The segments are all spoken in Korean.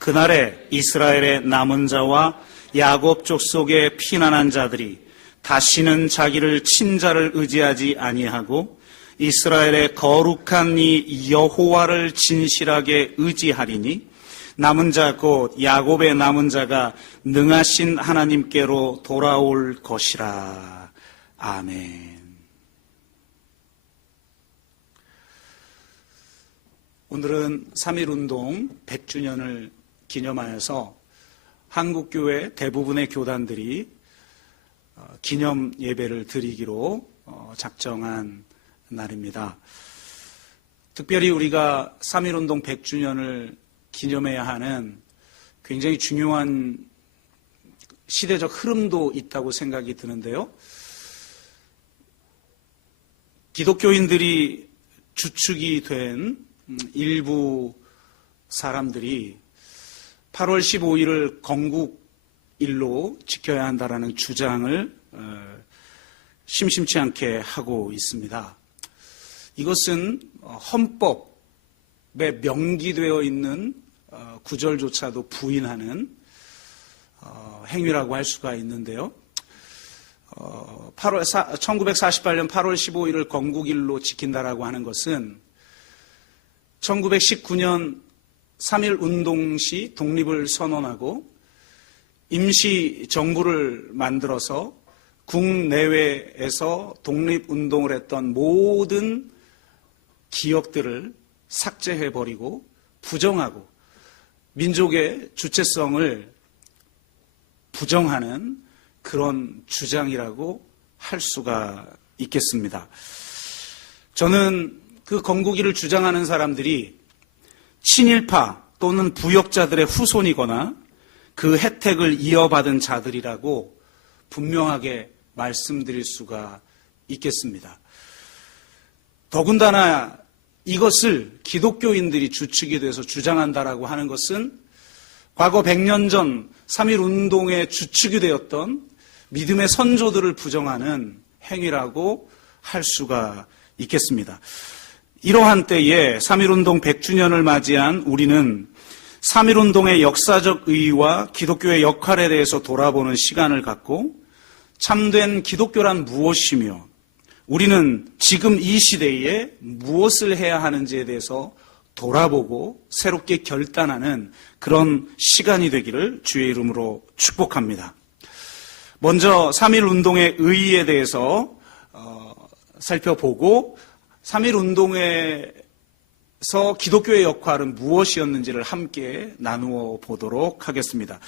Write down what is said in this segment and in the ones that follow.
그날에 이스라엘의 남은 자와 야곱 족속의 피난한 자들이 다시는 자기를 친자를 의지하지 아니하고 이스라엘의 거룩한 이 여호와를 진실하게 의지하리니 남은 자 곧 야곱의 남은 자가 능하신 하나님께로 돌아올 것이라. 아멘. 오늘은 3.1운동 100주년을 기념하여서 한국교회 대부분의 교단들이 기념 예배를 드리기로 작정한 날입니다. 특별히 우리가 3.1운동 100주년을 기념해야 하는 굉장히 중요한 시대적 흐름도 있다고 생각이 드는데요. 기독교인들이 주축이 된 일부 사람들이 8월 15일을 건국일로 지켜야 한다라는 주장을 심심치 않게 하고 있습니다. 이것은 헌법에 명기되어 있는 구절조차도 부인하는 행위라고 할 수가 있는데요. 1948년 8월 15일을 건국일로 지킨다라고 하는 것은 1919년 3.1운동 시 독립을 선언하고 임시정부를 만들어서 국내외에서 독립운동을 했던 모든 기억들을 삭제해버리고 부정하고 민족의 주체성을 부정하는 그런 주장이라고 할 수가 있겠습니다. 저는 그 건국일을 주장하는 사람들이 친일파 또는 부역자들의 후손이거나 그 혜택을 이어받은 자들이라고 분명하게 말씀드릴 수가 있겠습니다. 더군다나 이것을 기독교인들이 주축이 돼서 주장한다라고 하는 것은 과거 100년 전 3.1운동의 주축이 되었던 믿음의 선조들을 부정하는 행위라고 할 수가 있겠습니다. 이러한 때에 3.1운동 100주년을 맞이한 우리는 3.1운동의 역사적 의의와 기독교의 역할에 대해서 돌아보는 시간을 갖고 참된 기독교란 무엇이며 우리는 지금 이 시대에 무엇을 해야 하는지에 대해서 돌아보고 새롭게 결단하는 그런 시간이 되기를 주의 이름으로 축복합니다. 먼저 3.1운동의 의의에 대해서 살펴보고 3.1운동에서 기독교의 역할은 무엇이었는지를 함께 나누어 보도록 하겠습니다.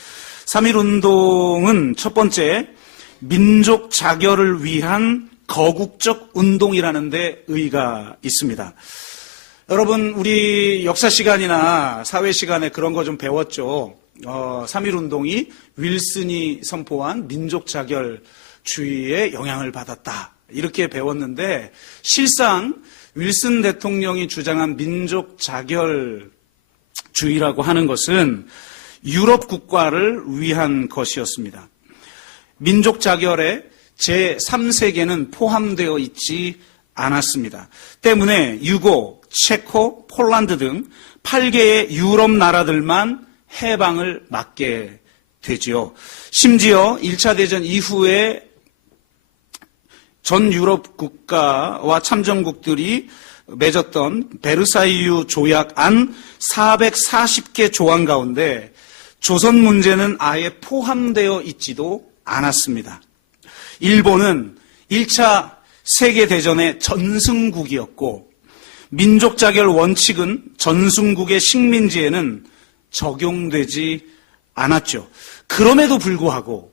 3.1운동은 첫 번째 민족 자결을 위한 거국적 운동이라는 데 의의가 있습니다. 여러분 우리 역사 시간이나 사회 시간에 그런 거 좀 배웠죠. 3.1운동이 윌슨이 선포한 민족 자결주의에 영향을 받았다. 이렇게 배웠는데 실상 윌슨 대통령이 주장한 민족 자결주의라고 하는 것은 유럽 국가를 위한 것이었습니다. 민족 자결에 제3세계는 포함되어 있지 않았습니다. 때문에 유고, 체코, 폴란드 등 8개의 유럽 나라들만 해방을 맞게 되지요. 심지어 1차 대전 이후에 전 유럽 국가와 참전국들이 맺었던 베르사유 조약 안 440개 조항 가운데 조선 문제는 아예 포함되어 있지도 않았습니다. 일본은 1차 세계대전의 전승국이었고 민족자결 원칙은 전승국의 식민지에는 적용되지 않았죠. 그럼에도 불구하고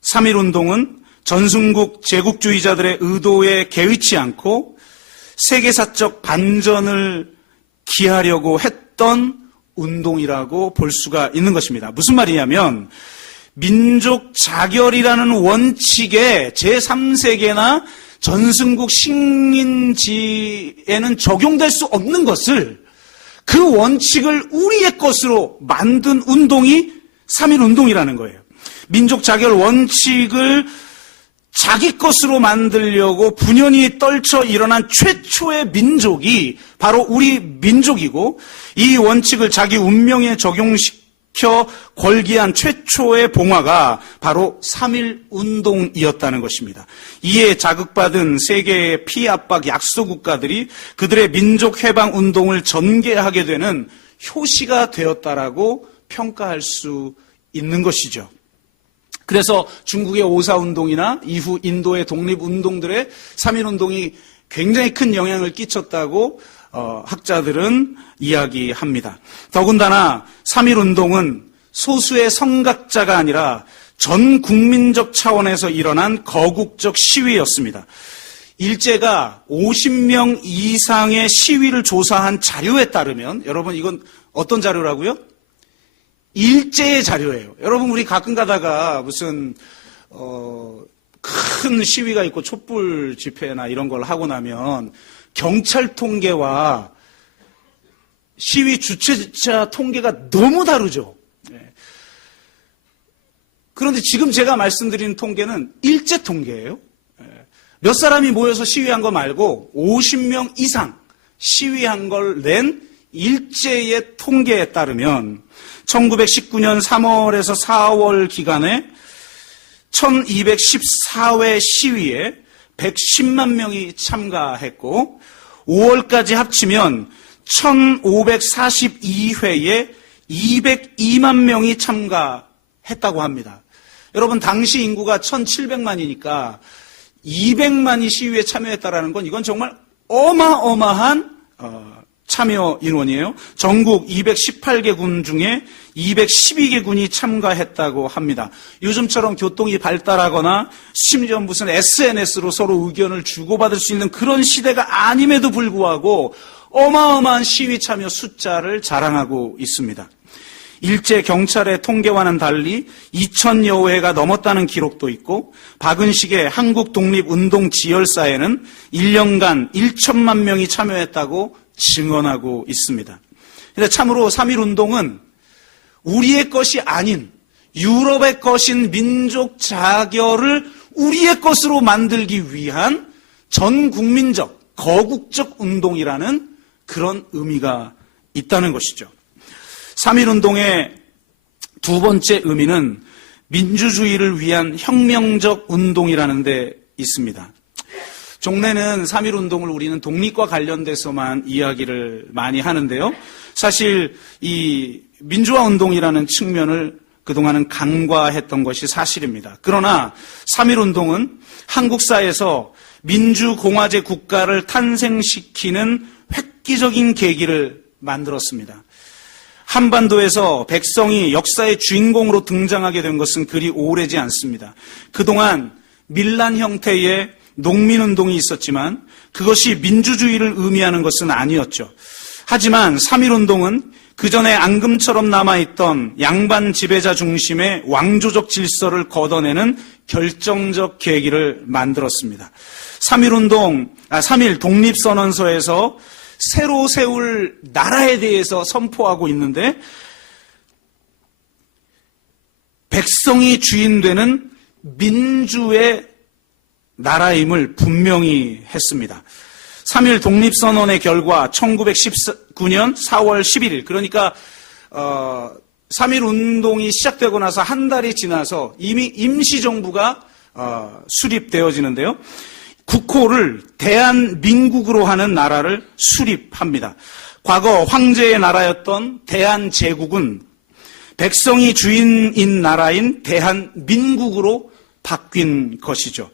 3.1운동은 전승국 제국주의자들의 의도에 개의치 않고 세계사적 반전을 기하려고 했던 운동이라고 볼 수가 있는 것입니다. 무슨 말이냐면 민족 자결이라는 원칙에 제3세계나 전승국 식민지에는 적용될 수 없는 것을 그 원칙을 우리의 것으로 만든 운동이 3.1운동이라는 거예요. 민족 자결 원칙을 자기 것으로 만들려고 분연히 떨쳐 일어난 최초의 민족이 바로 우리 민족이고, 이 원칙을 자기 운명에 적용시켜 걸기한 최초의 봉화가 바로 3.1운동이었다는 것입니다. 이에 자극받은 세계의 피압박 약소국가들이 그들의 민족해방운동을 전개하게 되는 효시가 되었다라고 평가할 수 있는 것이죠. 그래서 중국의 오사운동이나 이후 인도의 독립운동들의 3.1운동이 굉장히 큰 영향을 끼쳤다고 학자들은 이야기합니다. 더군다나 3.1운동은 소수의 성각자가 아니라 전 국민적 차원에서 일어난 거국적 시위였습니다. 일제가 50명 이상의 시위를 조사한 자료에 따르면, 여러분 이건 어떤 자료라고요? 일제의 자료예요. 여러분 우리 가끔 가다가 무슨 큰 시위가 있고 촛불 집회나 이런 걸 하고 나면 경찰 통계와 시위 주최자 통계가 너무 다르죠. 그런데 지금 제가 말씀드린 통계는 일제 통계예요. 몇 사람이 모여서 시위한 거 말고 50명 이상 시위한 걸 낸 일제의 통계에 따르면 1919년 3월에서 4월 기간에 1214회 시위에 110만 명이 참가했고, 5월까지 합치면 1542회에 202만 명이 참가했다고 합니다. 여러분 당시 인구가 1700만이니까 200만이 시위에 참여했다라는 건 이건 정말 어마어마한 참여 인원이에요. 전국 218개 군 중에 212개 군이 참가했다고 합니다. 요즘처럼 교통이 발달하거나 심지어 무슨 SNS로 서로 의견을 주고받을 수 있는 그런 시대가 아님에도 불구하고 어마어마한 시위 참여 숫자를 자랑하고 있습니다. 일제 경찰의 통계와는 달리 2,000여 회가 넘었다는 기록도 있고, 박은식의 한국 독립운동 지열사에는 1년간 1천만 명이 참여했다고 증언하고 있습니다. 그런데 참으로 3.1운동은 우리의 것이 아닌 유럽의 것인 민족 자결을 우리의 것으로 만들기 위한 전 국민적, 거국적 운동이라는 그런 의미가 있다는 것이죠. 3.1운동의 두 번째 의미는 민주주의를 위한 혁명적 운동이라는 데 있습니다. 종래는 3.1운동을 우리는 독립과 관련돼서만 이야기를 많이 하는데요. 사실 이 민주화 운동이라는 측면을 그동안은 간과했던 것이 사실입니다. 그러나 3.1운동은 한국사에서 민주공화제 국가를 탄생시키는 획기적인 계기를 만들었습니다. 한반도에서 백성이 역사의 주인공으로 등장하게 된 것은 그리 오래지 않습니다. 그동안 밀란 형태의 농민운동이 있었지만 그것이 민주주의를 의미하는 것은 아니었죠. 하지만 3.1운동은 그전에 앙금처럼 남아있던 양반 지배자 중심의 왕조적 질서를 걷어내는 결정적 계기를 만들었습니다. 3.1 독립선언서에서 새로 세울 나라에 대해서 선포하고 있는데, 백성이 주인되는 민주의 나라임을 분명히 했습니다. 3.1 독립선언의 결과 1919년 4월 11일, 그러니까 3.1 운동이 시작되고 나서 한 달이 지나서 이미 임시정부가 수립되어지는데요. 국호를 대한민국으로 하는 나라를 수립합니다. 과거 황제의 나라였던 대한제국은 백성이 주인인 나라인 대한민국으로 바뀐 것이죠.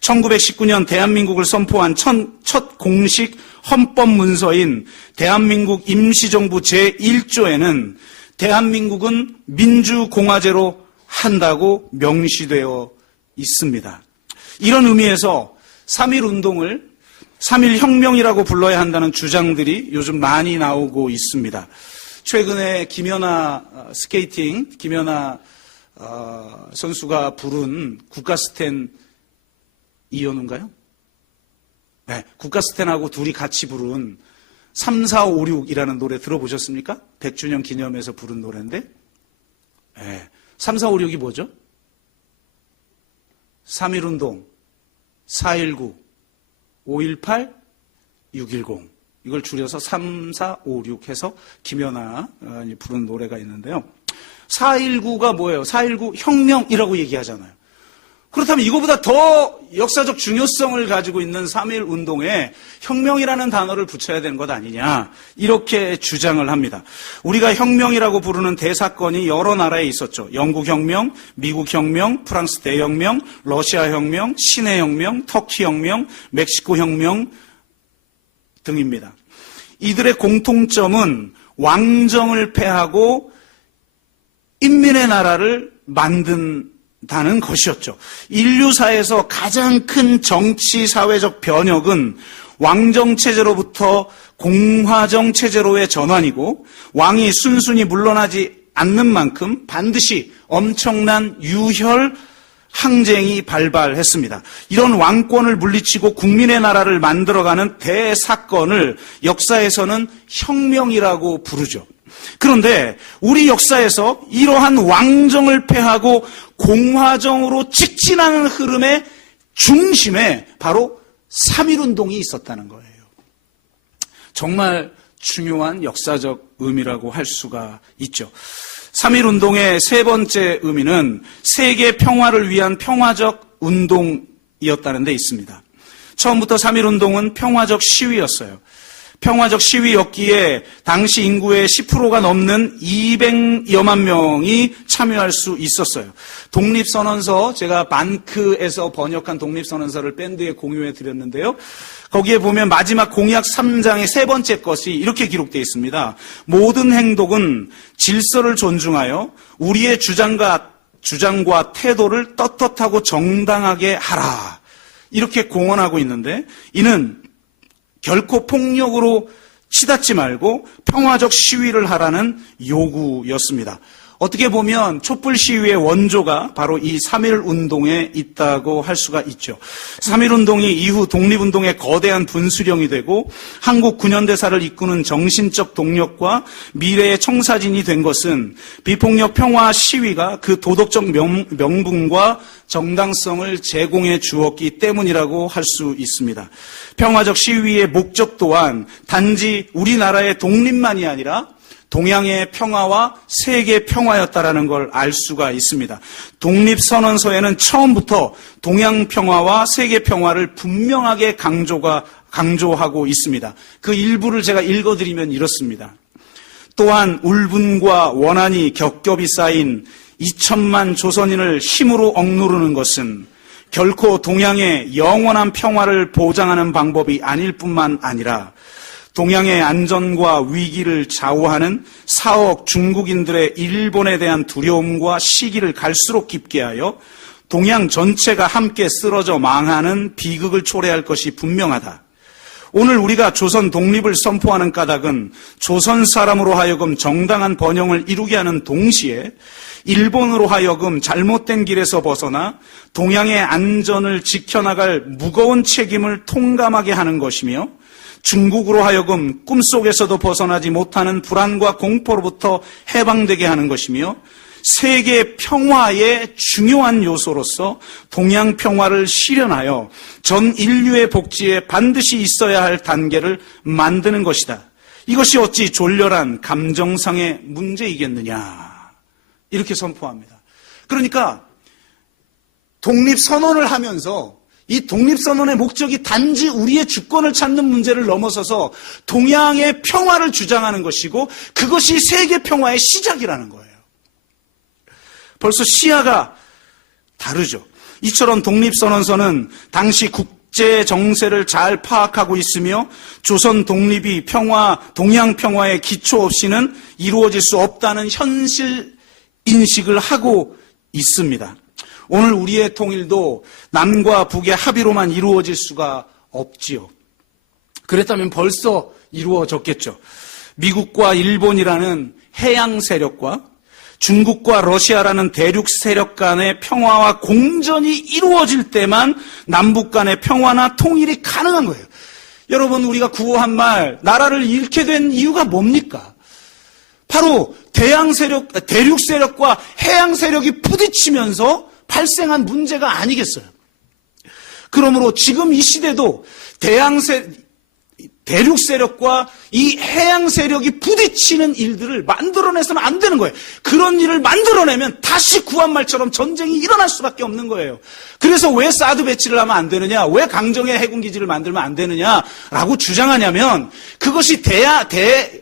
1919년 대한민국을 선포한 첫 공식 헌법 문서인 대한민국 임시정부 제1조에는 대한민국은 민주공화제로 한다고 명시되어 있습니다. 이런 의미에서 3.1운동을 3.1혁명이라고 불러야 한다는 주장들이 요즘 많이 나오고 있습니다. 최근에 김연아 선수가 부른 국가스텐 이현우인가요? 네, 국가스텐하고 둘이 같이 부른 3456이라는 노래 들어보셨습니까? 100주년 기념해서 부른 노래인데, 네, 3456이 뭐죠? 3.1운동, 419, 518, 610. 이걸 줄여서 3456 해서 김연아 부른 노래가 있는데요. 419가 뭐예요? 419 혁명이라고 얘기하잖아요. 그렇다면 이거보다 더 역사적 중요성을 가지고 있는 3.1 운동에 혁명이라는 단어를 붙여야 되는 것 아니냐, 이렇게 주장을 합니다. 우리가 혁명이라고 부르는 대사건이 여러 나라에 있었죠. 영국 혁명, 미국 혁명, 프랑스 대혁명, 러시아 혁명, 신해 혁명, 터키 혁명, 멕시코 혁명 등입니다. 이들의 공통점은 왕정을 폐하고 인민의 나라를 만든다는 것이었죠. 인류사에서 가장 큰 정치 사회적 변혁은 왕정 체제로부터 공화정 체제로의 전환이고, 왕이 순순히 물러나지 않는 만큼 반드시 엄청난 유혈 항쟁이 발발했습니다. 이런 왕권을 물리치고 국민의 나라를 만들어가는 대사건을 역사에서는 혁명이라고 부르죠. 그런데 우리 역사에서 이러한 왕정을 폐하고 공화정으로 직진하는 흐름의 중심에 바로 3.1운동이 있었다는 거예요. 정말 중요한 역사적 의미라고 할 수가 있죠. 3.1운동의 세 번째 의미는 세계 평화를 위한 평화적 운동이었다는 데 있습니다. 처음부터 3.1운동은 평화적 시위였어요. 평화적 시위였기에 당시 인구의 10%가 넘는 200여만 명이 참여할 수 있었어요. 독립선언서, 제가 반크에서 번역한 독립선언서를 밴드에 공유해 드렸는데요. 거기에 보면 마지막 공약 3장의 세 번째 것이 이렇게 기록되어 있습니다. 모든 행동은 질서를 존중하여 우리의 주장과 태도를 떳떳하고 정당하게 하라. 이렇게 공언하고 있는데, 이는 결코 폭력으로 치닫지 말고 평화적 시위를 하라는 요구였습니다. 어떻게 보면 촛불 시위의 원조가 바로 이 3.1 운동에 있다고 할 수가 있죠. 3.1 운동이 이후 독립운동의 거대한 분수령이 되고 한국 9년대사를 이끄는 정신적 동력과 미래의 청사진이 된 것은 비폭력 평화 시위가 그 도덕적 명분과 정당성을 제공해 주었기 때문이라고 할 수 있습니다. 평화적 시위의 목적 또한 단지 우리나라의 독립만이 아니라 동양의 평화와 세계 평화였다라는 걸 알 수가 있습니다. 독립선언서에는 처음부터 동양 평화와 세계 평화를 분명하게 강조하고 있습니다. 그 일부를 제가 읽어드리면 이렇습니다. 또한 울분과 원한이 겹겹이 쌓인 2천만 조선인을 힘으로 억누르는 것은 결코 동양의 영원한 평화를 보장하는 방법이 아닐 뿐만 아니라 동양의 안전과 위기를 좌우하는 4억 중국인들의 일본에 대한 두려움과 시기를 갈수록 깊게 하여 동양 전체가 함께 쓰러져 망하는 비극을 초래할 것이 분명하다. 오늘 우리가 조선 독립을 선포하는 까닭은 조선 사람으로 하여금 정당한 번영을 이루게 하는 동시에 일본으로 하여금 잘못된 길에서 벗어나 동양의 안전을 지켜나갈 무거운 책임을 통감하게 하는 것이며 중국으로 하여금 꿈속에서도 벗어나지 못하는 불안과 공포로부터 해방되게 하는 것이며 세계 평화의 중요한 요소로서 동양 평화를 실현하여 전 인류의 복지에 반드시 있어야 할 단계를 만드는 것이다. 이것이 어찌 졸렬한 감정상의 문제이겠느냐. 이렇게 선포합니다. 그러니까 독립선언을 하면서 이 독립선언의 목적이 단지 우리의 주권을 찾는 문제를 넘어서서 동양의 평화를 주장하는 것이고 그것이 세계 평화의 시작이라는 거예요. 벌써 시야가 다르죠. 이처럼 독립선언서는 당시 국제 정세를 잘 파악하고 있으며 조선 독립이 동양 평화의 기초 없이는 이루어질 수 없다는 현실 인식을 하고 있습니다. 오늘 우리의 통일도 남과 북의 합의로만 이루어질 수가 없지요. 그랬다면 벌써 이루어졌겠죠. 미국과 일본이라는 해양 세력과 중국과 러시아라는 대륙 세력 간의 평화와 공전이 이루어질 때만 남북 간의 평화나 통일이 가능한 거예요. 여러분, 우리가 구호한 말, 나라를 잃게 된 이유가 뭡니까? 바로 대륙 세력과 해양 세력이 부딪히면서 발생한 문제가 아니겠어요. 그러므로 지금 이 시대도 대륙 세력과 이 해양 세력이 부딪히는 일들을 만들어내서는 안 되는 거예요. 그런 일을 만들어내면 다시 구한말처럼 전쟁이 일어날 수밖에 없는 거예요. 그래서 왜 사드 배치를 하면 안 되느냐, 왜 강정의 해군기지를 만들면 안 되느냐라고 주장하냐면 그것이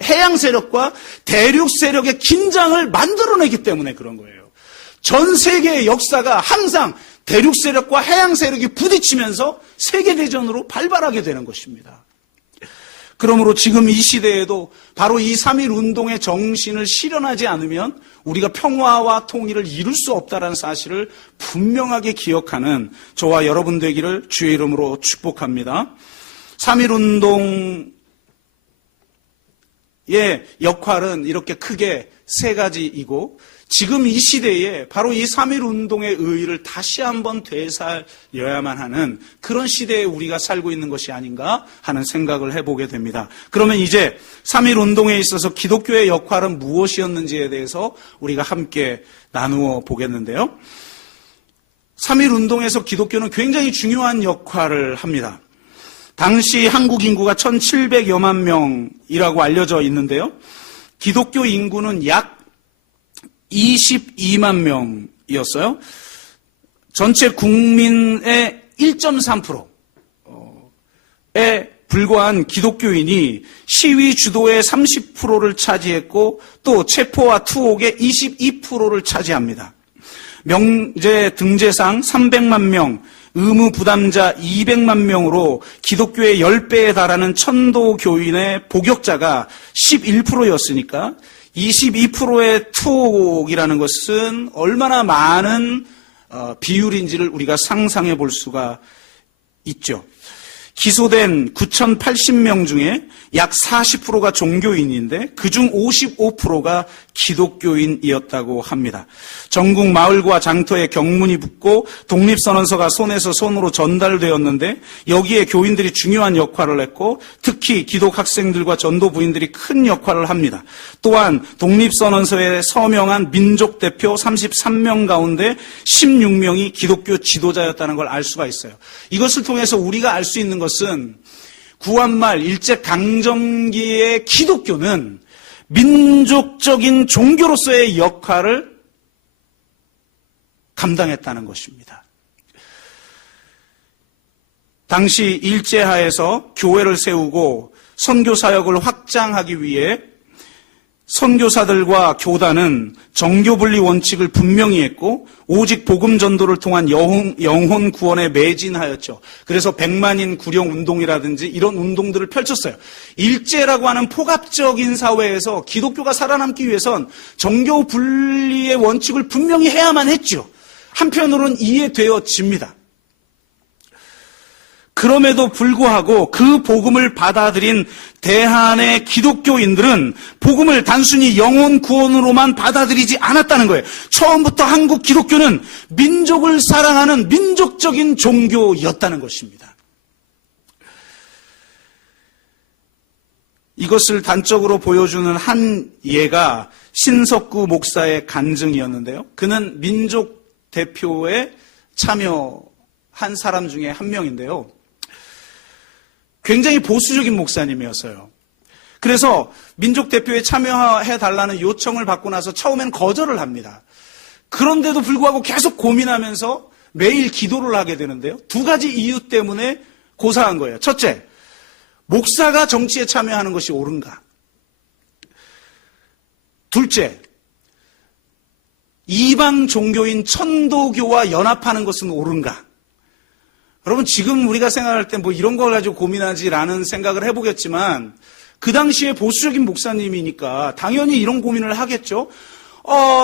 해양 세력과 대륙 세력의 긴장을 만들어내기 때문에 그런 거예요. 전 세계의 역사가 항상 대륙 세력과 해양 세력이 부딪히면서 세계대전으로 발발하게 되는 것입니다. 그러므로 지금 이 시대에도 바로 이 3.1 운동의 정신을 실현하지 않으면 우리가 평화와 통일을 이룰 수 없다는 사실을 분명하게 기억하는 저와 여러분 되기를 주의 이름으로 축복합니다. 3.1 운동의 역할은 이렇게 크게 세 가지이고 지금 이 시대에 바로 이 3.1 운동의 의의를 다시 한번 되살려야만 하는 그런 시대에 우리가 살고 있는 것이 아닌가 하는 생각을 해보게 됩니다. 그러면 이제 3.1 운동에 있어서 기독교의 역할은 무엇이었는지에 대해서 우리가 함께 나누어 보겠는데요. 3.1 운동에서 기독교는 굉장히 중요한 역할을 합니다. 당시 한국 인구가 1,700여만 명이라고 알려져 있는데요. 기독교 인구는 약 22만 명이었어요. 전체 국민의 1.3%에 불과한 기독교인이 시위 주도의 30%를 차지했고 또 체포와 투옥의 22%를 차지합니다. 명제 등재상 300만 명, 의무 부담자 200만 명으로 기독교의 10배에 달하는 천도교인의 복역자가 11%였으니까 22%의 투옥이라는 것은 얼마나 많은 비율인지를 우리가 상상해 볼 수가 있죠. 기소된 9,080명 중에 약 40%가 종교인인데 그중 55%가 기독교인이었다고 합니다. 전국 마을과 장터에 경문이 붙고 독립선언서가 손에서 손으로 전달되었는데 여기에 교인들이 중요한 역할을 했고 특히 기독 학생들과 전도 부인들이 큰 역할을 합니다. 또한 독립선언서에 서명한 민족대표 33명 가운데 16명이 기독교 지도자였다는 걸 알 수가 있어요. 이것을 통해서 우리가 알 수 있는 것은 구한말 일제강점기의 기독교는 민족적인 종교로서의 역할을 감당했다는 것입니다. 당시 일제하에서 교회를 세우고 선교사역을 확장하기 위해 선교사들과 교단은 정교분리 원칙을 분명히 했고 오직 복음 전도를 통한 영혼 구원에 매진하였죠. 그래서 백만인 구령 운동이라든지 이런 운동들을 펼쳤어요. 일제라고 하는 포갑적인 사회에서 기독교가 살아남기 위해선 정교분리의 원칙을 분명히 해야만 했죠. 한편으로는 이해되어집니다. 그럼에도 불구하고 그 복음을 받아들인 대한의 기독교인들은 복음을 단순히 영혼 구원으로만 받아들이지 않았다는 거예요. 처음부터 한국 기독교는 민족을 사랑하는 민족적인 종교였다는 것입니다. 이것을 단적으로 보여주는 한 예가 신석구 목사의 간증이었는데요. 그는 민족 대표에 참여한 사람 중에 한 명인데요. 굉장히 보수적인 목사님이었어요. 그래서 민족 대표에 참여해달라는 요청을 받고 나서 처음엔 거절을 합니다. 그런데도 불구하고 계속 고민하면서 매일 기도를 하게 되는데요. 두 가지 이유 때문에 고사한 거예요. 첫째, 목사가 정치에 참여하는 것이 옳은가? 둘째, 이방 종교인 천도교와 연합하는 것은 옳은가? 여러분 지금 우리가 생각할 때 뭐 이런 걸 가지고 고민하지라는 생각을 해보겠지만 그 당시에 보수적인 목사님이니까 당연히 이런 고민을 하겠죠.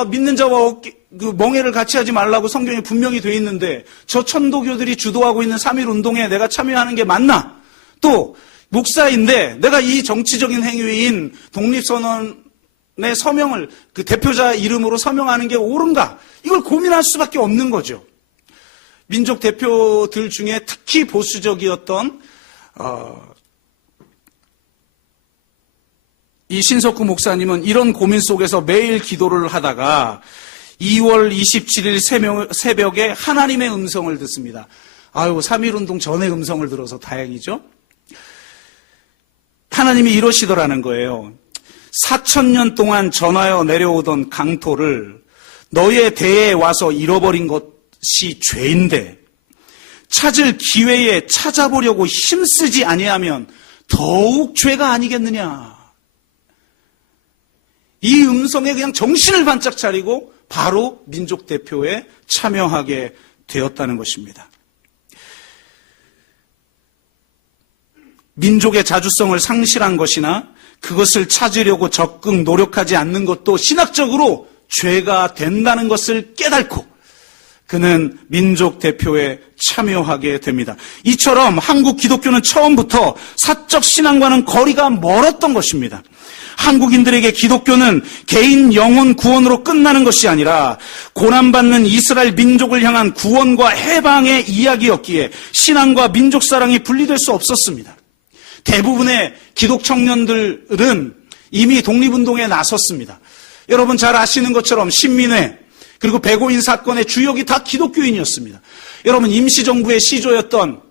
믿는 자와 멍해를 같이 하지 말라고 성경에 분명히 돼 있는데 저 천도교들이 주도하고 있는 3.1 운동에 내가 참여하는 게 맞나? 또 목사인데 내가 이 정치적인 행위인 독립선언의 서명을 그 대표자 이름으로 서명하는 게 옳은가? 이걸 고민할 수밖에 없는 거죠. 민족 대표들 중에 특히 보수적이었던 이 신석구 목사님은 이런 고민 속에서 매일 기도를 하다가 2월 27일 새벽에 하나님의 음성을 듣습니다. 아유, 3.1운동 전에 음성을 들어서 다행이죠. 하나님이 이러시더라는 거예요. 4,000년 동안 전하여 내려오던 강토를 너의 대에 와서 잃어버린 것이 죄인데 찾을 기회에 찾아보려고 힘쓰지 아니하면 더욱 죄가 아니겠느냐. 이 음성에 그냥 정신을 반짝 차리고 바로 민족 대표에 참여하게 되었다는 것입니다. 민족의 자주성을 상실한 것이나 그것을 찾으려고 적극 노력하지 않는 것도 신학적으로 죄가 된다는 것을 깨닫고 그는 민족 대표에 참여하게 됩니다. 이처럼 한국 기독교는 처음부터 사적 신앙과는 거리가 멀었던 것입니다. 한국인들에게 기독교는 개인 영혼 구원으로 끝나는 것이 아니라 고난받는 이스라엘 민족을 향한 구원과 해방의 이야기였기에 신앙과 민족 사랑이 분리될 수 없었습니다. 대부분의 기독 청년들은 이미 독립운동에 나섰습니다. 여러분 잘 아시는 것처럼 신민회 그리고 백오인 사건의 주역이 다 기독교인이었습니다. 여러분 임시정부의 시조였던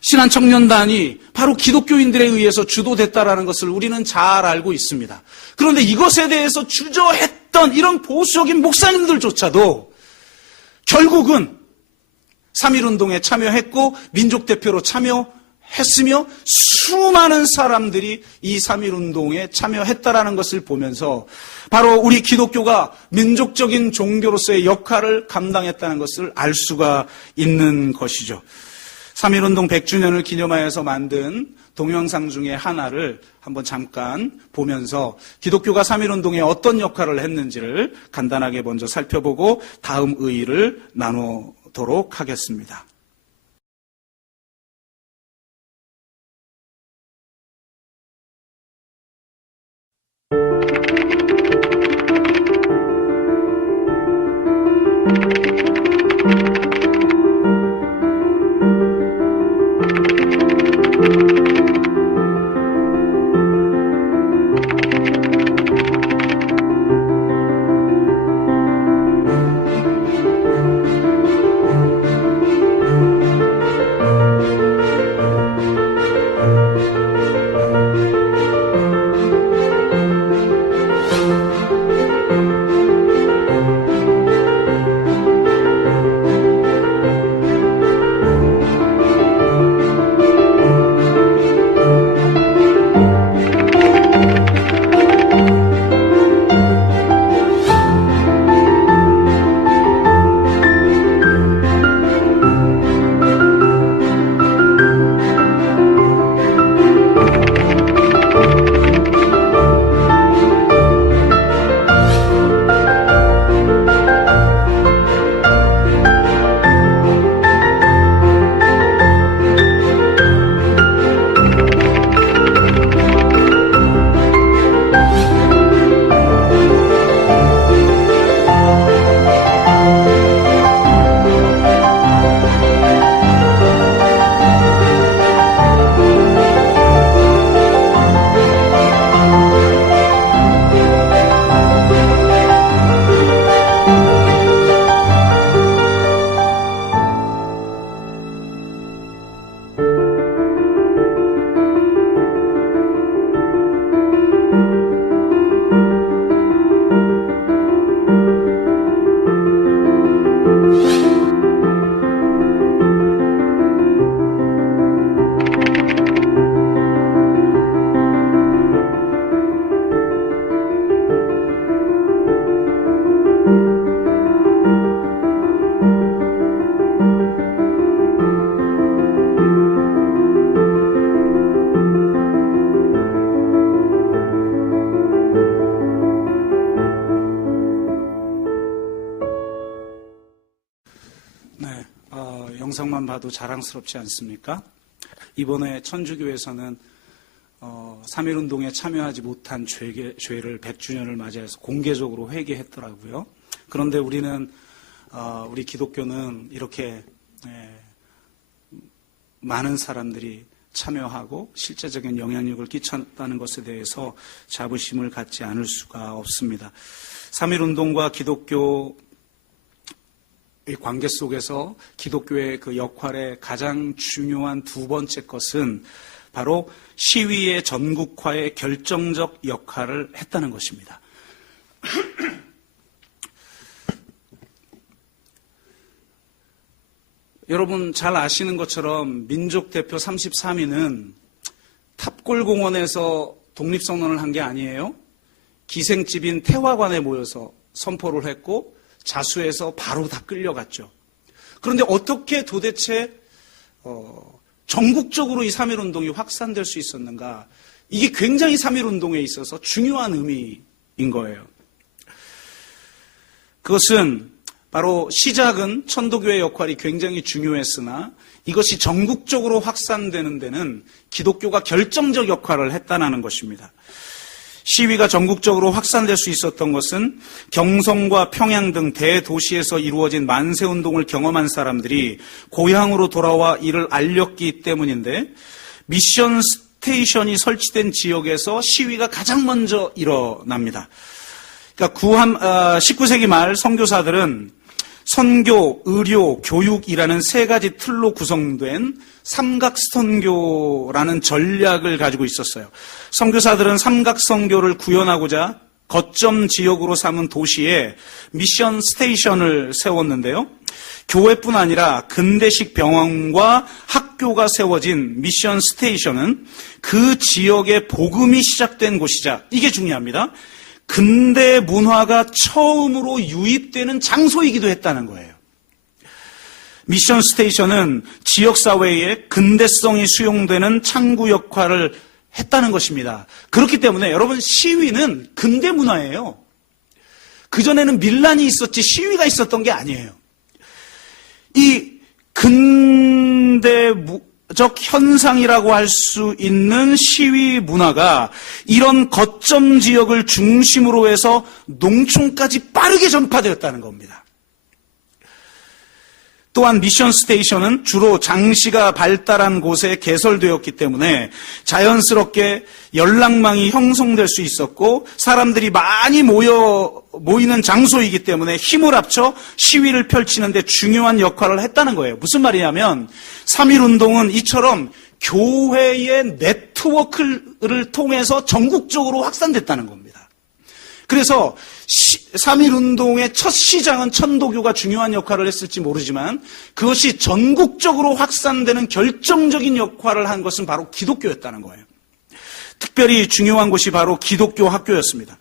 신한청년단이 바로 기독교인들에 의해서 주도됐다라는 것을 우리는 잘 알고 있습니다. 그런데 이것에 대해서 주저했던 이런 보수적인 목사님들조차도 결국은 3.1운동에 참여했고 민족대표로 참여했으며 수많은 사람들이 이 3.1운동에 참여했다라는 것을 보면서 바로 우리 기독교가 민족적인 종교로서의 역할을 감당했다는 것을 알 수가 있는 것이죠. 3.1운동 100주년을 기념하여서 만든 동영상 중에 하나를 한번 잠깐 보면서 기독교가 3.1운동에 어떤 역할을 했는지를 간단하게 먼저 살펴보고 다음 의의를 나누도록 하겠습니다. 영상만 봐도 자랑스럽지 않습니까? 이번에 천주교에서는 3.1운동에 참여하지 못한 죄를 100주년을 맞이해서 공개적으로 회개했더라고요. 그런데 우리는 우리 기독교는 이렇게 많은 사람들이 참여하고 실제적인 영향력을 끼쳤다는 것에 대해서 자부심을 갖지 않을 수가 없습니다. 3.1운동과 기독교의 이 관계 속에서 기독교의 그 역할의 가장 중요한 두 번째 것은 바로 시위의 전국화에 결정적 역할을 했다는 것입니다. 여러분 잘 아시는 것처럼 민족 대표 33인은 탑골공원에서 독립선언을 한 게 아니에요. 기생집인 태화관에 모여서 선포를 했고 자수해서 바로 다 끌려갔죠. 그런데 어떻게 도대체 전국적으로 이 3.1운동이 확산될 수 있었는가? 이게 굉장히 3.1운동에 있어서 중요한 의미인 거예요. 그것은 바로 시작은 천도교의 역할이 굉장히 중요했으나 이것이 전국적으로 확산되는 데는 기독교가 결정적 역할을 했다는 것입니다. 시위가 전국적으로 확산될 수 있었던 것은 경성과 평양 등 대도시에서 이루어진 만세운동을 경험한 사람들이 고향으로 돌아와 이를 알렸기 때문인데 미션 스테이션이 설치된 지역에서 시위가 가장 먼저 일어납니다. 그러니까 19세기 말 선교사들은 선교, 의료, 교육이라는 세 가지 틀로 구성된 삼각선교라는 전략을 가지고 있었어요. 선교사들은 삼각선교를 구현하고자 거점 지역으로 삼은 도시에 미션 스테이션을 세웠는데요. 교회뿐 아니라 근대식 병원과 학교가 세워진 미션 스테이션은 그 지역의 복음이 시작된 곳이자, 이게 중요합니다, 근대 문화가 처음으로 유입되는 장소이기도 했다는 거예요. 미션 스테이션은 지역사회에 근대성이 수용되는 창구 역할을 했다는 것입니다. 그렇기 때문에 여러분, 시위는 근대 문화예요. 그전에는 밀란이 있었지 시위가 있었던 게 아니에요. 이 근대적 현상이라고 할 수 있는 시위 문화가 이런 거점 지역을 중심으로 해서 농촌까지 빠르게 전파되었다는 겁니다. 또한 미션 스테이션은 주로 장시가 발달한 곳에 개설되었기 때문에 자연스럽게 연락망이 형성될 수 있었고 사람들이 많이 모이는 장소이기 때문에 힘을 합쳐 시위를 펼치는 데 중요한 역할을 했다는 거예요. 무슨 말이냐면 3.1운동은 이처럼 교회의 네트워크를 통해서 전국적으로 확산됐다는 겁니다. 그래서 3.1운동의 첫 시장은 천도교가 중요한 역할을 했을지 모르지만 그것이 전국적으로 확산되는 결정적인 역할을 한 것은 바로 기독교였다는 거예요. 특별히 중요한 곳이 바로 기독교 학교였습니다.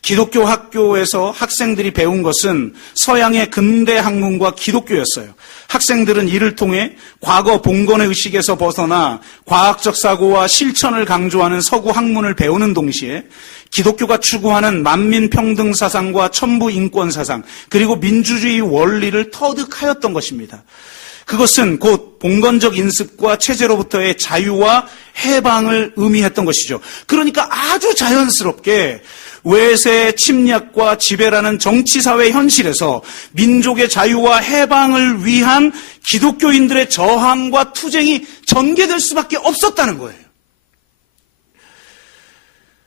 기독교 학교에서 학생들이 배운 것은 서양의 근대 학문과 기독교였어요. 학생들은 이를 통해 과거 봉건의 의식에서 벗어나 과학적 사고와 실천을 강조하는 서구 학문을 배우는 동시에 기독교가 추구하는 만민평등 사상과 천부인권 사상, 그리고 민주주의 원리를 터득하였던 것입니다. 그것은 곧 봉건적 인습과 체제로부터의 자유와 해방을 의미했던 것이죠. 그러니까 아주 자연스럽게 외세 침략과 지배라는 정치사회 현실에서 민족의 자유와 해방을 위한 기독교인들의 저항과 투쟁이 전개될 수밖에 없었다는 거예요.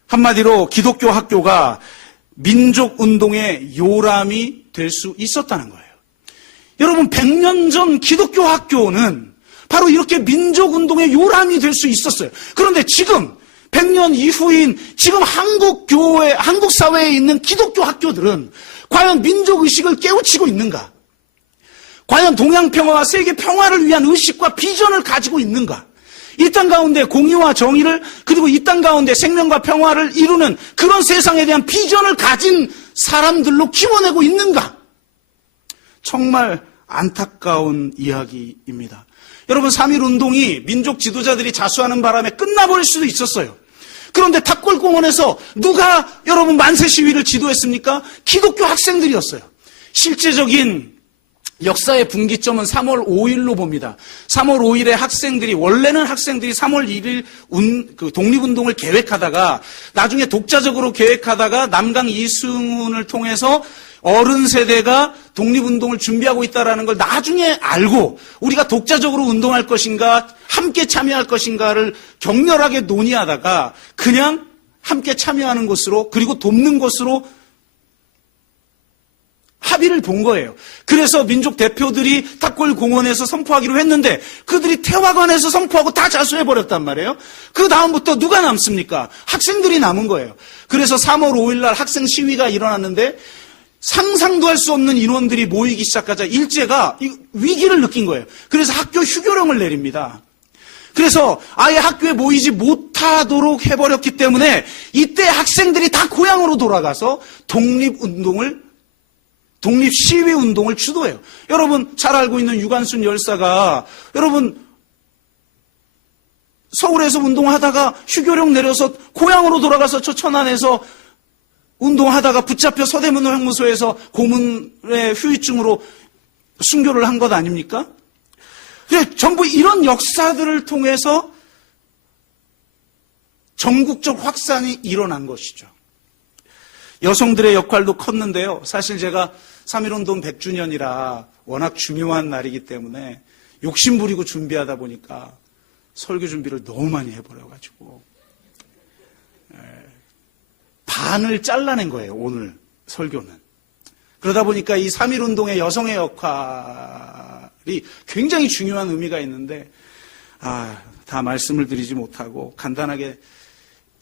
한마디로 기독교 학교가 민족운동의 요람이 될 수 있었다는 거예요. 여러분, 100년 전 기독교 학교는 바로 이렇게 민족운동의 요람이 될 수 있었어요. 그런데 지금 100년 이후인 지금 한국 사회에 있는 기독교 학교들은 과연 민족의식을 깨우치고 있는가? 과연 동양평화와 세계평화를 위한 의식과 비전을 가지고 있는가? 이 땅 가운데 공의와 정의를, 그리고 이 땅 가운데 생명과 평화를 이루는 그런 세상에 대한 비전을 가진 사람들로 키워내고 있는가? 정말 안타까운 이야기입니다. 여러분, 3.1운동이 민족 지도자들이 자수하는 바람에 끝나버릴 수도 있었어요. 그런데 탑골공원에서 누가 여러분 만세 시위를 지도했습니까? 기독교 학생들이었어요. 실제적인 역사의 분기점은 3월 5일로 봅니다. 3월 5일에 원래는 학생들이 3월 1일 독립운동을 계획하다가 나중에 독자적으로 계획하다가 남강 이승훈을 통해서 어른 세대가 독립운동을 준비하고 있다는 걸 나중에 알고 우리가 독자적으로 운동할 것인가 함께 참여할 것인가를 격렬하게 논의하다가 그냥 함께 참여하는 것으로, 그리고 돕는 것으로 합의를 본 거예요. 그래서 민족 대표들이 탑골 공원에서 선포하기로 했는데 그들이 태화관에서 선포하고 다 자수해버렸단 말이에요. 그 다음부터 누가 남습니까? 학생들이 남은 거예요. 그래서 3월 5일 날 학생 시위가 일어났는데 상상도 할 수 없는 인원들이 모이기 시작하자 일제가 위기를 느낀 거예요. 그래서 학교 휴교령을 내립니다. 그래서 아예 학교에 모이지 못하도록 해버렸기 때문에 이때 학생들이 다 고향으로 돌아가서 독립시위운동을 주도해요. 여러분 잘 알고 있는 유관순 열사가 여러분 서울에서 운동하다가 휴교령 내려서 고향으로 돌아가서 저 천안에서 운동하다가 붙잡혀 서대문 형무소에서 고문의 후유증으로 순교를 한 것 아닙니까? 전부 이런 역사들을 통해서 전국적 확산이 일어난 것이죠. 여성들의 역할도 컸는데요. 사실 제가 3.1운동 100주년이라 워낙 중요한 날이기 때문에 욕심부리고 준비하다 보니까 설교 준비를 너무 많이 해버려가지고 반을 잘라낸 거예요. 오늘 설교는. 그러다 보니까 이 3.1운동의 여성의 역할이 굉장히 중요한 의미가 있는데 다 말씀을 드리지 못하고 간단하게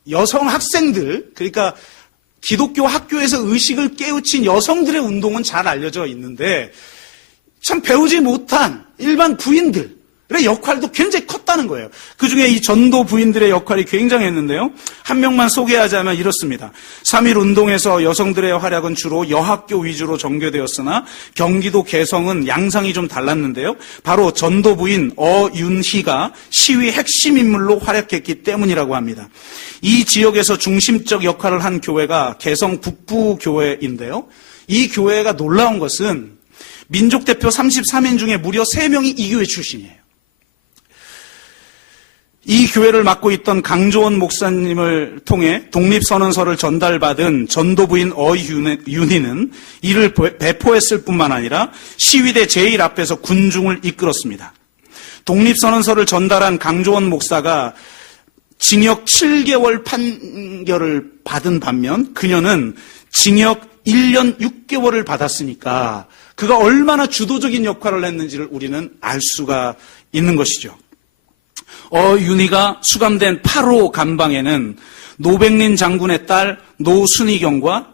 여성 학생들, 그러니까 기독교 학교에서 의식을 깨우친 여성들의 운동은 잘 알려져 있는데 참 배우지 못한 일반 부인들의 역할도 굉장히 컸다는 거예요. 그중에 이 전도 부인들의 역할이 굉장했는데요. 한 명만 소개하자면 이렇습니다. 3.1운동에서 여성들의 활약은 주로 여학교 위주로 전개되었으나 경기도 개성은 양상이 좀 달랐는데요. 바로 전도 부인 어윤희가 시위 핵심 인물로 활약했기 때문이라고 합니다. 이 지역에서 중심적 역할을 한 교회가 개성 북부교회인데요. 이 교회가 놀라운 것은 민족대표 33인 중에 무려 3명이 이 교회 출신이에요. 이 교회를 맡고 있던 강조원 목사님을 통해 독립선언서를 전달받은 전도부인 어윤희는 이를 배포했을 뿐만 아니라 시위대 제일 앞에서 군중을 이끌었습니다. 독립선언서를 전달한 강조원 목사가 징역 7개월 판결을 받은 반면 그녀는 징역 1년 6개월을 받았으니까 그가 얼마나 주도적인 역할을 했는지를 우리는 알 수가 있는 것이죠. 어윤희가 수감된 8호 감방에는 노백린 장군의 딸 노순경과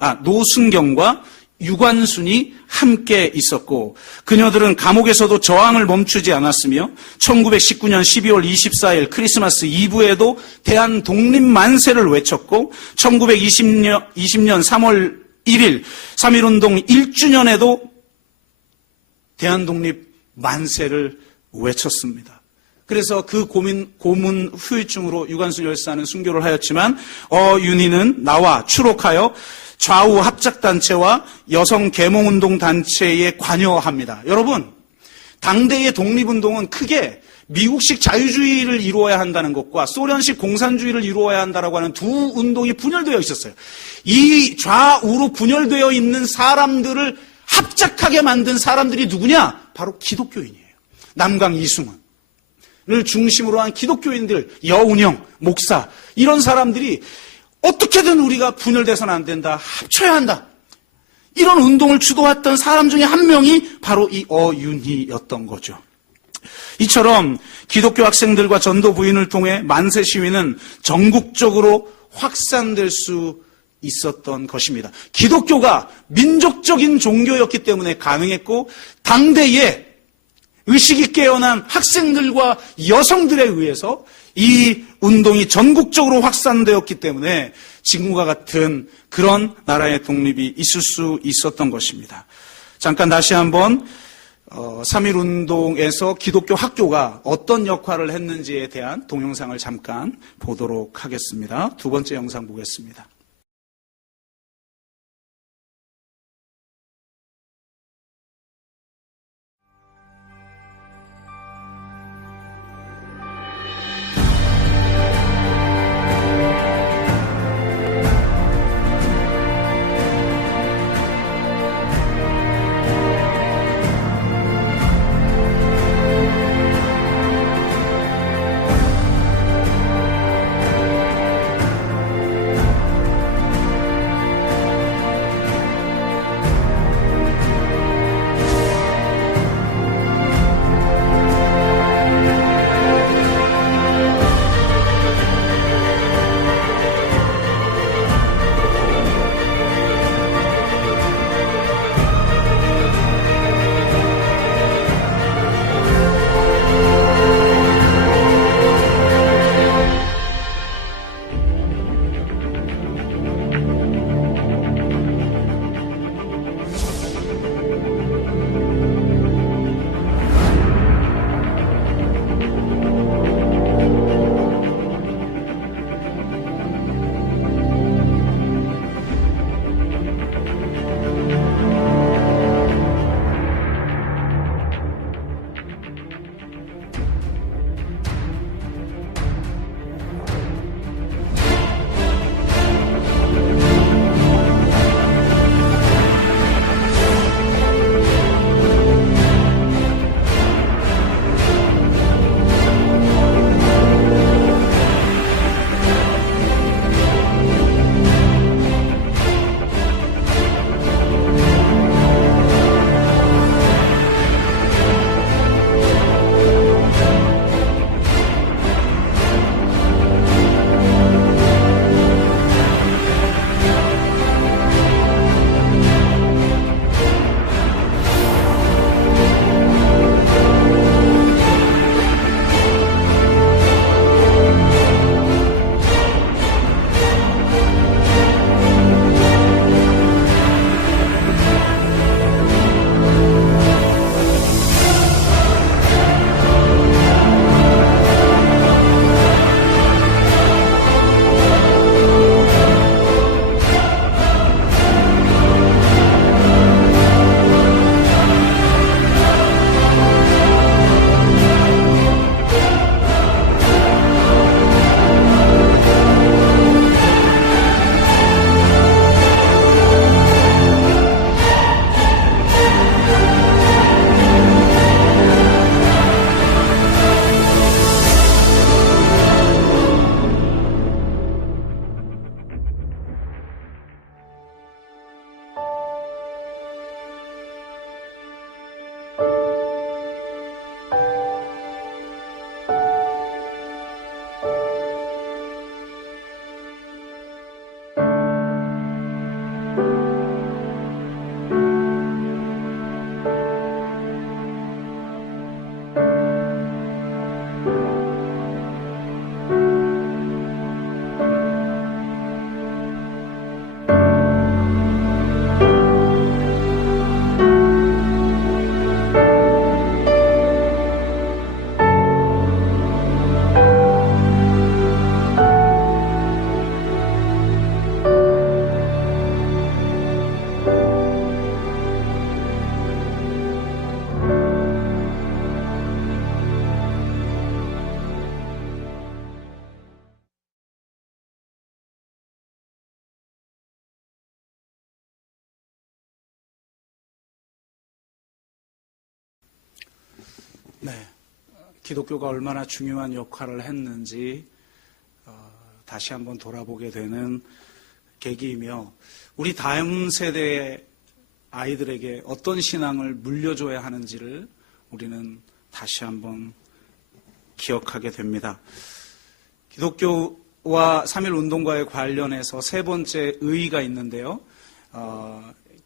유관순이 함께 있었고 그녀들은 감옥에서도 저항을 멈추지 않았으며 1919년 12월 24일 크리스마스 이브에도 대한 독립 만세를 외쳤고 1920년 3월 1일 3.1운동 1주년에도 대한 독립 만세를 외쳤습니다. 그래서 그 고문 후유증으로 유관순 열사는 순교를 하였지만 어윤희는 나와 추록하여 좌우 합작단체와 여성 계몽운동단체에 관여합니다. 여러분, 당대의 독립운동은 크게 미국식 자유주의를 이루어야 한다는 것과 소련식 공산주의를 이루어야 한다라고 하는 두 운동이 분열되어 있었어요. 이 좌우로 분열되어 있는 사람들을 합작하게 만든 사람들이 누구냐? 바로 기독교인이에요. 남강 이승훈을 중심으로 한 기독교인들, 여운형, 목사, 이런 사람들이 어떻게든 우리가 분열돼서는 안 된다. 합쳐야 한다. 이런 운동을 주도했던 사람 중에 한 명이 바로 이 어윤희였던 거죠. 이처럼 기독교 학생들과 전도 부인을 통해 만세 시위는 전국적으로 확산될 수 있었던 것입니다. 기독교가 민족적인 종교였기 때문에 가능했고 당대에 의식이 깨어난 학생들과 여성들에 의해서 이 운동이 전국적으로 확산되었기 때문에 지금과 같은 그런 나라의 독립이 있을 수 있었던 것입니다. 잠깐 다시 한번 3.1운동에서 기독교 학교가 어떤 역할을 했는지에 대한 동영상을 잠깐 보도록 하겠습니다. 두 번째 영상 보겠습니다. 네, 기독교가 얼마나 중요한 역할을 했는지 다시 한번 돌아보게 되는 계기이며 우리 다음 세대의 아이들에게 어떤 신앙을 물려줘야 하는지를 우리는 다시 한번 기억하게 됩니다. 기독교와 3.1운동과의 관련해서 세 번째 의의가 있는데요.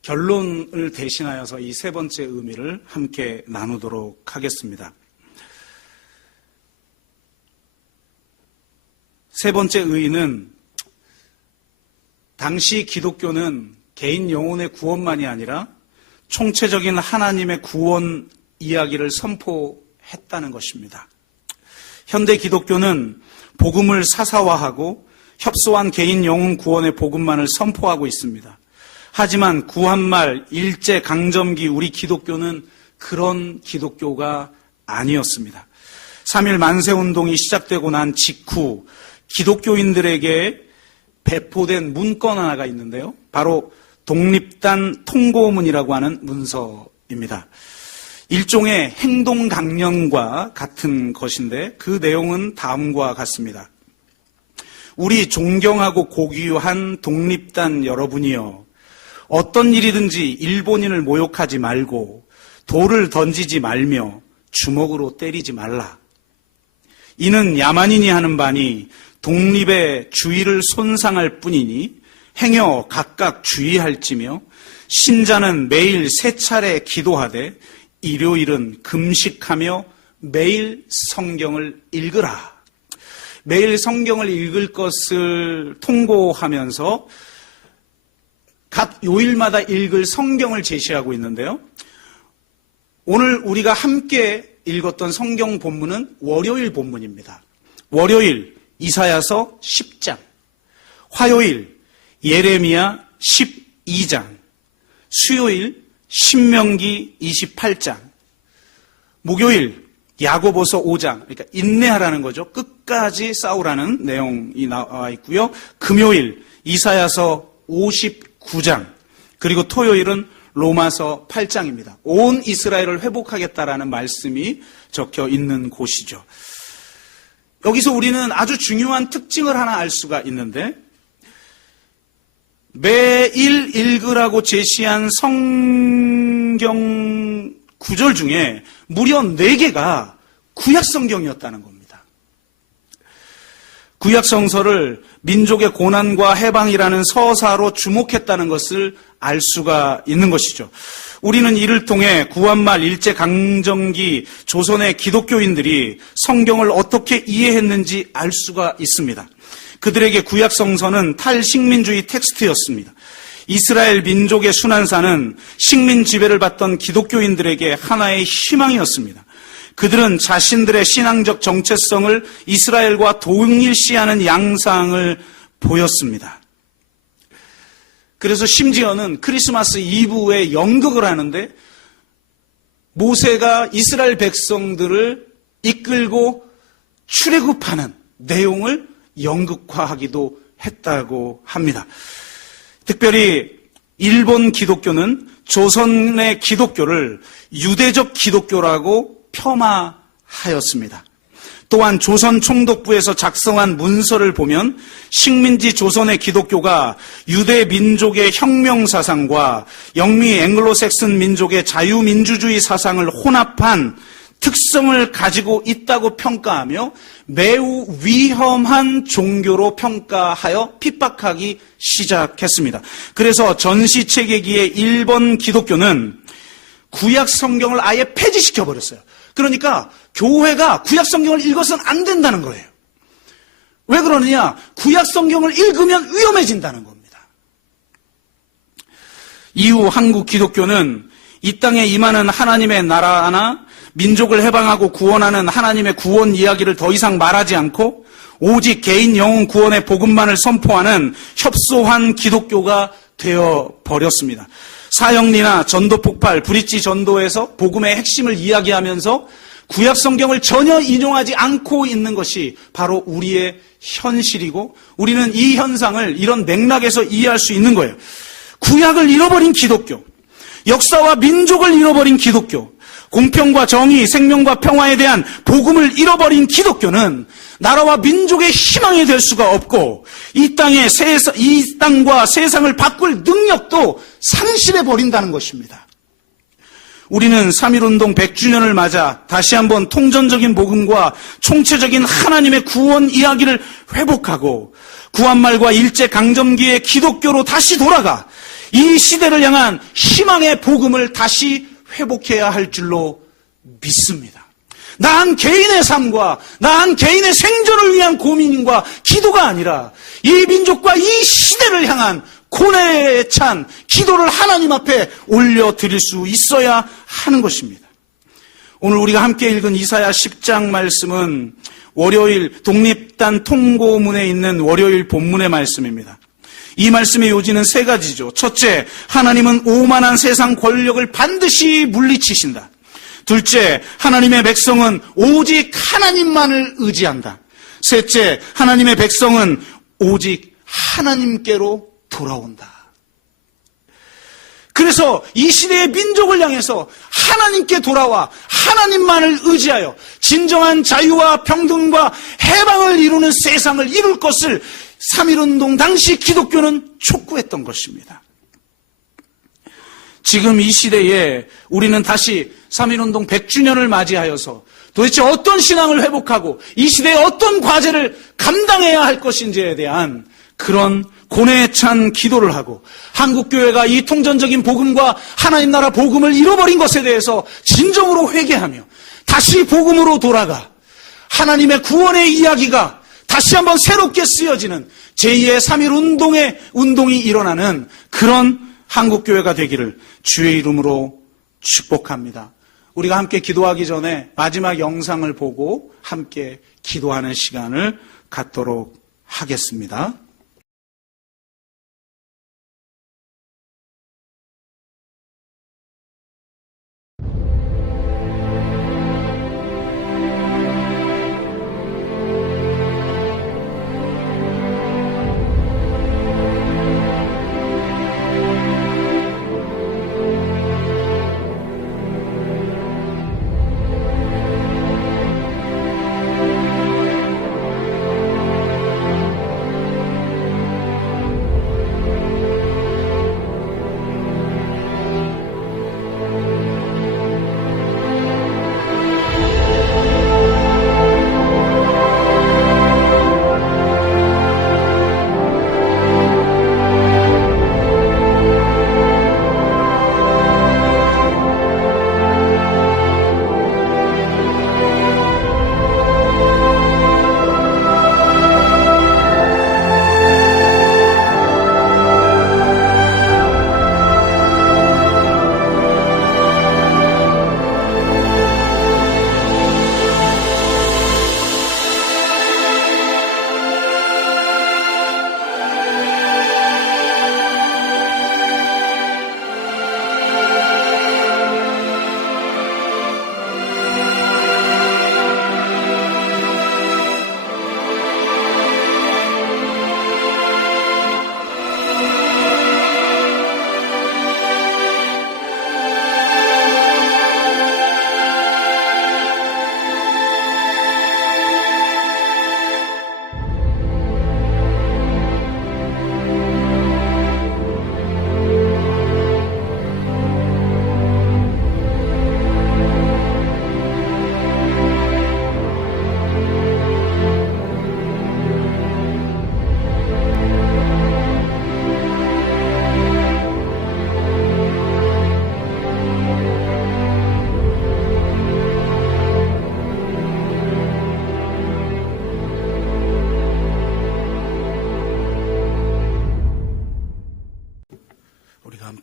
결론을 대신하여서 이 세 번째 의미를 함께 나누도록 하겠습니다. 세 번째 의의는 당시 기독교는 개인 영혼의 구원만이 아니라 총체적인 하나님의 구원 이야기를 선포했다는 것입니다. 현대 기독교는 복음을 사사화하고 협소한 개인 영혼 구원의 복음만을 선포하고 있습니다. 하지만 구한말 일제강점기 우리 기독교는 그런 기독교가 아니었습니다. 3.1 만세운동이 시작되고 난 직후 기독교인들에게 배포된 문건 하나가 있는데요. 바로 독립단 통고문이라고 하는 문서입니다. 일종의 행동강령과 같은 것인데 그 내용은 다음과 같습니다. 우리 존경하고 고귀한 독립단 여러분이여, 어떤 일이든지 일본인을 모욕하지 말고 돌을 던지지 말며 주먹으로 때리지 말라. 이는 야만인이 하는 바니 독립의 주의를 손상할 뿐이니 행여 각각 주의할지며 신자는 매일 3차례 기도하되 일요일은 금식하며 매일 성경을 읽으라. 매일 성경을 읽을 것을 통고하면서 각 요일마다 읽을 성경을 제시하고 있는데요. 오늘 우리가 함께 읽었던 성경 본문은 월요일 본문입니다. 월요일 이사야서 10장, 화요일 예레미야 12장, 수요일 신명기 28장, 목요일 야고보서 5장, 그러니까 인내하라는 거죠. 끝까지 싸우라는 내용이 나와 있고요. 금요일 이사야서 59장, 그리고 토요일은 로마서 8장입니다. 온 이스라엘을 회복하겠다라는 말씀이 적혀 있는 곳이죠. 여기서 우리는 아주 중요한 특징을 하나 알 수가 있는데, 매일 읽으라고 제시한 성경 구절 중에 무려 4개가 구약 성경이었다는 겁니다. 구약 성서를 민족의 고난과 해방이라는 서사로 주목했다는 것을 알 수가 있는 것이죠. 우리는 이를 통해 구한말 일제강점기 조선의 기독교인들이 성경을 어떻게 이해했는지 알 수가 있습니다. 그들에게 구약 성서는 탈식민주의 텍스트였습니다. 이스라엘 민족의 순환사는 식민 지배를 받던 기독교인들에게 하나의 희망이었습니다. 그들은 자신들의 신앙적 정체성을 이스라엘과 동일시하는 양상을 보였습니다. 그래서 심지어는 크리스마스 이브에 연극을 하는데 모세가 이스라엘 백성들을 이끌고 출애굽하는 내용을 연극화하기도 했다고 합니다. 특별히 일본 기독교는 조선의 기독교를 유대적 기독교라고 폄하하였습니다. 또한 조선 총독부에서 작성한 문서를 보면 식민지 조선의 기독교가 유대 민족의 혁명 사상과 영미 앵글로색슨 민족의 자유민주주의 사상을 혼합한 특성을 가지고 있다고 평가하며 매우 위험한 종교로 평가하여 핍박하기 시작했습니다. 그래서 전시체계기의 일본 기독교는 구약 성경을 아예 폐지시켜버렸어요. 그러니까 교회가 구약 성경을 읽어서는 안 된다는 거예요. 왜 그러느냐? 구약 성경을 읽으면 위험해진다는 겁니다. 이후 한국 기독교는 이 땅에 임하는 하나님의 나라나 민족을 해방하고 구원하는 하나님의 구원 이야기를 더 이상 말하지 않고 오직 개인 영혼 구원의 복음만을 선포하는 협소한 기독교가 되어버렸습니다. 사형리나 전도폭발, 브릿지 전도에서 복음의 핵심을 이야기하면서 구약 성경을 전혀 인용하지 않고 있는 것이 바로 우리의 현실이고 우리는 이 현상을 이런 맥락에서 이해할 수 있는 거예요. 구약을 잃어버린 기독교, 역사와 민족을 잃어버린 기독교, 공평과 정의, 생명과 평화에 대한 복음을 잃어버린 기독교는 나라와 민족의 희망이 될 수가 없고 이 땅과 세상을 바꿀 능력도 상실해버린다는 것입니다. 우리는 3.1운동 100주년을 맞아 다시 한번 통전적인 복음과 총체적인 하나님의 구원 이야기를 회복하고 구한말과 일제강점기의 기독교로 다시 돌아가 이 시대를 향한 희망의 복음을 다시 회복해야 할 줄로 믿습니다. 나 한 개인의 삶과 나 한 개인의 생존을 위한 고민과 기도가 아니라 이 민족과 이 시대를 향한 고뇌에 찬 기도를 하나님 앞에 올려드릴 수 있어야 하는 것입니다. 오늘 우리가 함께 읽은 이사야 10장 말씀은 월요일 독립단 통고문에 있는 월요일 본문의 말씀입니다. 이 말씀의 요지는 세 가지죠. 첫째, 하나님은 오만한 세상 권력을 반드시 물리치신다. 둘째, 하나님의 백성은 오직 하나님만을 의지한다. 셋째, 하나님의 백성은 오직 하나님께로 돌아온다. 그래서 이 시대의 민족을 향해서 하나님께 돌아와 하나님만을 의지하여 진정한 자유와 평등과 해방을 이루는 세상을 이룰 것을 3.1운동 당시 기독교는 촉구했던 것입니다. 지금 이 시대에 우리는 다시 3.1운동 100주년을 맞이하여서 도대체 어떤 신앙을 회복하고 이 시대에 어떤 과제를 감당해야 할 것인지에 대한 그런 고뇌에 찬 기도를 하고 한국교회가 이 통전적인 복음과 하나님 나라 복음을 잃어버린 것에 대해서 진정으로 회개하며 다시 복음으로 돌아가 하나님의 구원의 이야기가 다시 한번 새롭게 쓰여지는 제2의 3.1운동의 운동이 일어나는 그런 한국교회가 되기를 주의 이름으로 축복합니다. 우리가 함께 기도하기 전에 마지막 영상을 보고 함께 기도하는 시간을 갖도록 하겠습니다.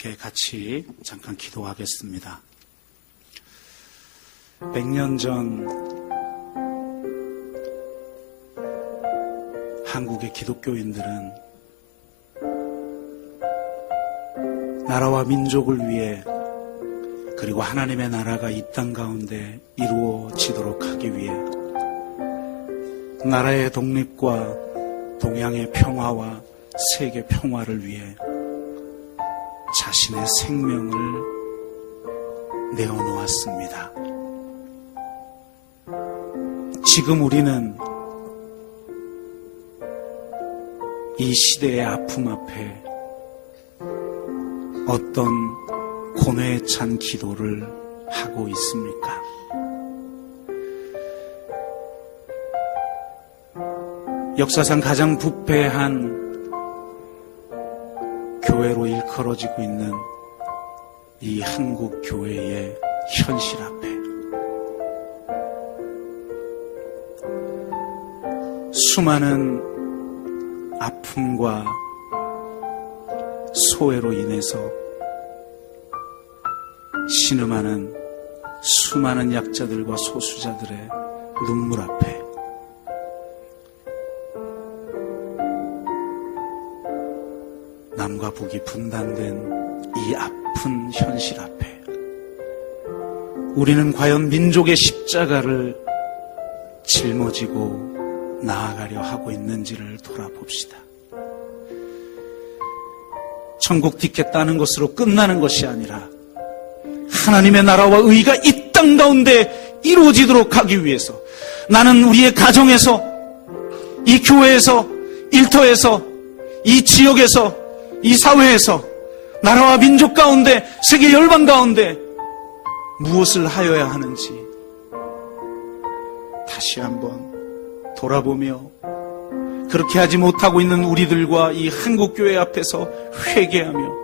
함께 같이 잠깐 기도하겠습니다. 100년 전 한국의 기독교인들은 나라와 민족을 위해 그리고 하나님의 나라가 이 땅 가운데 이루어지도록 하기 위해 나라의 독립과 동양의 평화와 세계 평화를 위해 자신의 생명을 내어놓았습니다. 지금 우리는 이 시대의 아픔 앞에 어떤 고뇌에 찬 기도를 하고 있습니까? 역사상 가장 부패한 교회로 일컬어지고 있는 이 한국 교회의 현실 앞에 수많은 아픔과 소외로 인해서 신음하는 수많은 약자들과 소수자들의 눈물 앞에 남과 북이 분단된 이 아픈 현실 앞에 우리는 과연 민족의 십자가를 짊어지고 나아가려 하고 있는지를 돌아봅시다. 천국 딛겠다는 것으로 끝나는 것이 아니라 하나님의 나라와 의가 이 땅 가운데 이루어지도록 하기 위해서 나는 우리의 가정에서, 이 교회에서, 일터에서, 이 지역에서, 이 사회에서, 나라와 민족 가운데, 세계 열방 가운데 무엇을 하여야 하는지 다시 한번 돌아보며 그렇게 하지 못하고 있는 우리들과 이 한국교회 앞에서 회개하며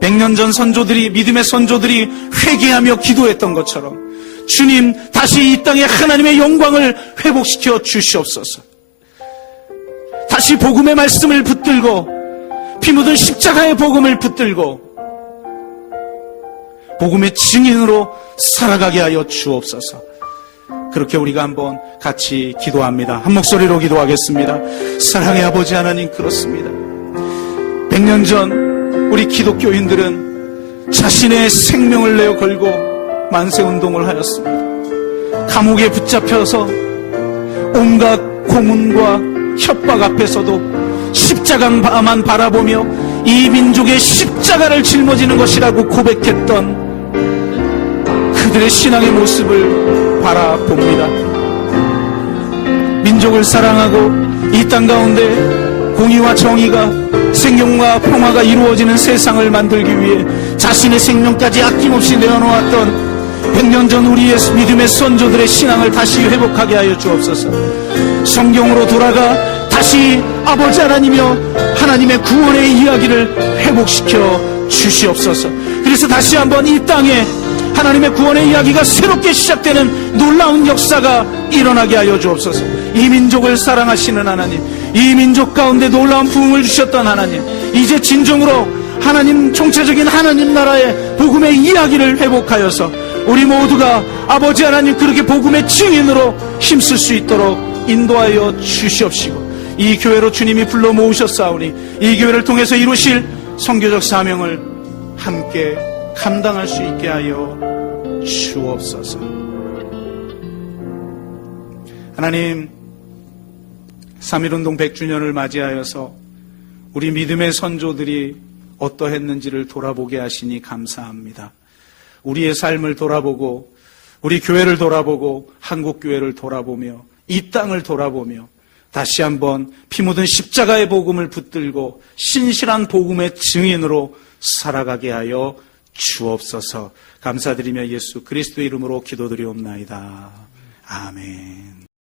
100년 전 선조들이, 믿음의 선조들이 회개하며 기도했던 것처럼 주님, 다시 이 땅에 하나님의 영광을 회복시켜 주시옵소서. 다시 복음의 말씀을 붙들고 피 묻은 십자가의 복음을 붙들고 복음의 증인으로 살아가게 하여 주옵소서. 그렇게 우리가 한번 같이 기도합니다. 한 목소리로 기도하겠습니다. 사랑의 아버지 하나님, 그렇습니다. 100년 전 우리 기독교인들은 자신의 생명을 내어 걸고 만세운동을 하였습니다. 감옥에 붙잡혀서 온갖 고문과 협박 앞에서도 십자가만 바라보며 이 민족의 십자가를 짊어지는 것이라고 고백했던 그들의 신앙의 모습을 바라봅니다. 민족을 사랑하고 이 땅 가운데 공의와 정의가, 생명과 평화가 이루어지는 세상을 만들기 위해 자신의 생명까지 아낌없이 내어놓았던 100년 전 우리의 믿음의 선조들의 신앙을 다시 회복하게 하여 주옵소서. 성경으로 돌아가 다시 아버지 하나님이여 하나님의 구원의 이야기를 회복시켜 주시옵소서. 그래서 다시 한번 이 땅에 하나님의 구원의 이야기가 새롭게 시작되는 놀라운 역사가 일어나게 하여 주옵소서. 이 민족을 사랑하시는 하나님, 이 민족 가운데 놀라운 부흥을 주셨던 하나님, 이제 진정으로 하나님, 총체적인 하나님 나라의 복음의 이야기를 회복하여서 우리 모두가 아버지 하나님 그렇게 복음의 증인으로 힘쓸 수 있도록 인도하여 주시옵시고, 이 교회로 주님이 불러 모으셨사오니 이 교회를 통해서 이루실 선교적 사명을 함께 감당할 수 있게 하여 주옵소서. 하나님, 3.1운동 100주년을 맞이하여서 우리 믿음의 선조들이 어떠했는지를 돌아보게 하시니 감사합니다. 우리의 삶을 돌아보고 우리 교회를 돌아보고 한국교회를 돌아보며 이 땅을 돌아보며 다시 한번 피 묻은 십자가의 복음을 붙들고 신실한 복음의 증인으로 살아가게 하여 주옵소서. 감사드리며 예수 그리스도의 이름으로 기도드리옵나이다. 아멘.